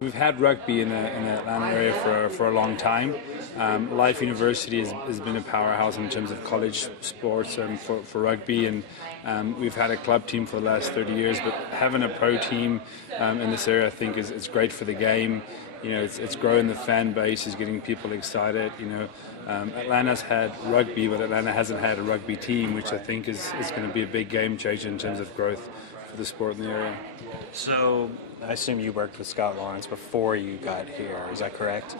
We've had rugby in the Atlanta area for a long time. Life University has been a powerhouse in terms of college sports for rugby, and we've had a club team for the last 30 years. But having a pro team in this area, I think, is great for the game. You know, it's growing the fan base, is getting people excited. You know, Atlanta's had rugby, but Atlanta hasn't had a rugby team, which I think is going to be a big game changer in terms of growth for the sport in the area. So I assume you worked with Scott Lawrence before you got here. Is that correct?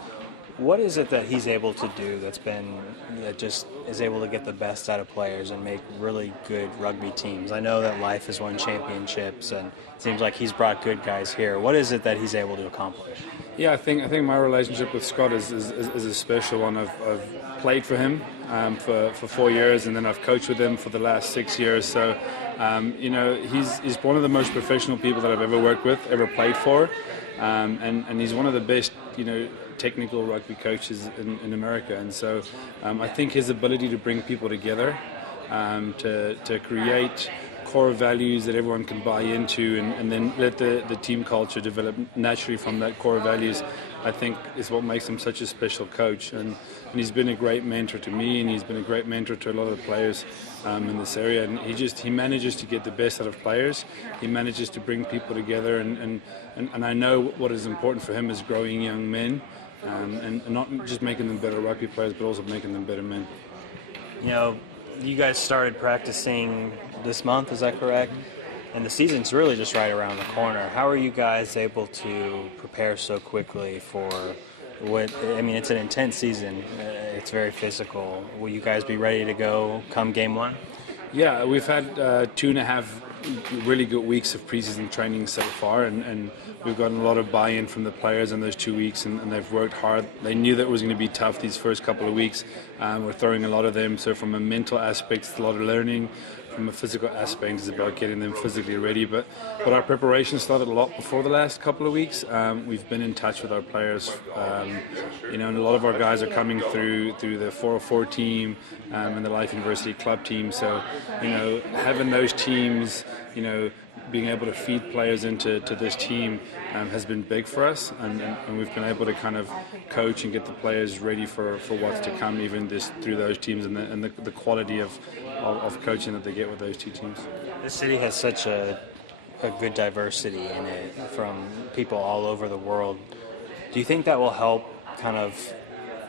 What is it that he's able to do that just is able to get the best out of players and make really good rugby teams? I know that Life has won championships, and it seems like he's brought good guys here. What is it that he's able to accomplish? Yeah, I think my relationship with Scott is a special one. I've played for him for 4 years, and then I've coached with him for the last 6 years. So, you know, he's one of the most professional people that I've ever worked with, ever played for, and he's one of the best, you know, technical rugby coaches in America. And so I think his ability to bring people together, to create core values that everyone can buy into, and then let the team culture develop naturally from that core values, I think is what makes him such a special coach. And he's been a great mentor to me, and he's been a great mentor to a lot of the players in this area. And he manages to get the best out of players. He manages to bring people together, and I know what is important for him is growing young men, and not just making them better rugby players, but also making them better men. You know, you guys started practicing this month, is that correct? And the season's really just right around the corner. How are you guys able to prepare so quickly for what, I mean, it's an intense season. It's very physical. Will you guys be ready to go come game one? Yeah, we've had 2.5 really good weeks of preseason training so far, and we've gotten a lot of buy-in from the players in those 2 weeks, and they've worked hard. They knew that it was going to be tough these first couple of weeks. We're throwing a lot of them, so from a mental aspect, it's a lot of learning. From a physical aspect, it's about getting them physically ready. But our preparation started a lot before the last couple of weeks. We've been in touch with our players, you know, and a lot of our guys are coming through the 404 team and the Life University club team. So, you know, having those teams, you know, being able to feed players into this team has been big for us, and we've been able to kind of coach and get the players ready for what's to come, even this through those teams, and the quality of coaching that they get with those two teams. This city has such a good diversity in it from people all over the world. Do you think that will help kind of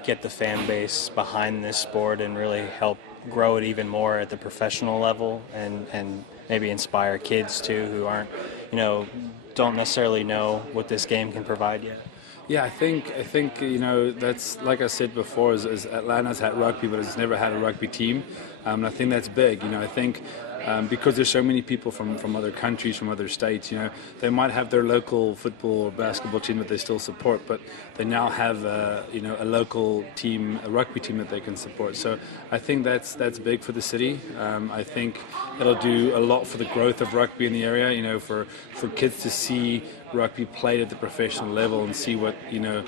get the fan base behind this sport and really help grow it even more at the professional level, and maybe inspire kids too who aren't, you know, don't necessarily know what this game can provide yet? Yeah, I think you know, that's, like I said before, is Atlanta's had rugby, but it's never had a rugby team. And I think that's big. You know, I think because there's so many people from other countries, from other states, you know, they might have their local football or basketball team that they still support, but they now have you know, a local team, a rugby team that they can support. So I think that's big for the city. I think it'll do a lot for the growth of rugby in the area. You know, for kids to see rugby played at the professional level and see what, you know,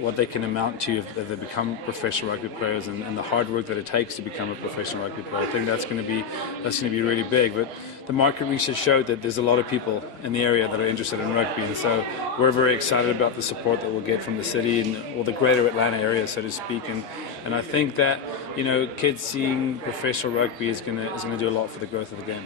what they can amount to if they become professional rugby players, and the hard work that it takes to become a professional rugby player. I think that's going to be really big. But the market research showed that there's a lot of people in the area that are interested in rugby, and so we're very excited about the support that we'll get from the city and the greater Atlanta area, so to speak. And I think that, you know, kids seeing professional rugby is going to do a lot for the growth of the game.